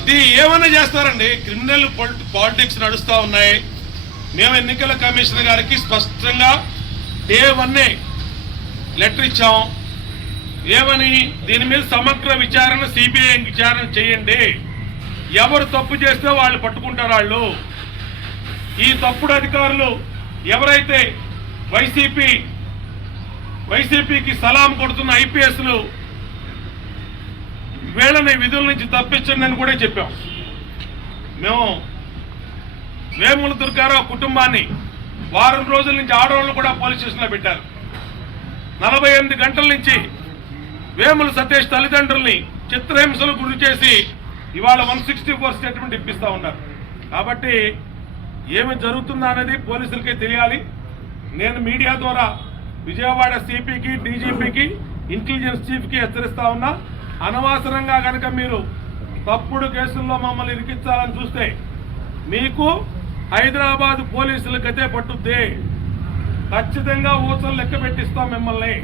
ఇది ఏమైనా చేస్తారండి? క్రిమినల్ పాలిటిక్స్ నడుస్తూ ఉన్నాయి. మేము ఎన్నికల కమిషనర్ గారికి స్పష్టంగా డే వన్నే లెటర్ ఇచ్చాం. ఏమని దీని మీద సమగ్ర విచారణ సిబిఐ విచారణ చేయండి. ఎవరు తప్పు చేస్తే వాళ్ళు పట్టుకుంటారు వాళ్ళు. ఈ తప్పుడు అధికారులు ఎవరైతే వైసీపీ వైసీపీకి సలాం కొడుతున్న ఐపీఎస్లు వీళ్ళని విధుల నుంచి తప్పించండి అని కూడా చెప్పాం. మేము వేముల దుర్గారావు కుటుంబాన్ని వారం రోజుల నుంచి ఆడవాళ్ళు కూడా పోలీస్ స్టేషన్లో పెట్టారు. నలభై ఎనిమిది గంటల నుంచి వేముల సతీష్ తల్లిదండ్రుల్ని చిత్రహింసలు గురి చేసి ఇవాళ వన్ సిక్స్టీ ఫోర్ స్టేట్మెంట్ ఇప్పిస్తూ ఉన్నారు. కాబట్టి ఏమి జరుగుతుందా అనేది పోలీసులకే తెలియాలి. నేను మీడియా ద్వారా విజయవాడ సిపికి డీజీపీకి ఇంటెలిజెన్స్ చీఫ్కి హెచ్చరిస్తా ఉన్నా. అనవసరంగా కనుక మీరు తప్పుడు కేసుల్లో మమ్మల్ని ఇరికించాలని చూస్తే మీకు హైదరాబాద్ పోలీసులకైతే పట్టుద్ది. ఖచ్చితంగా ఊసలు లెక్క పెట్టిస్తాం మిమ్మల్ని.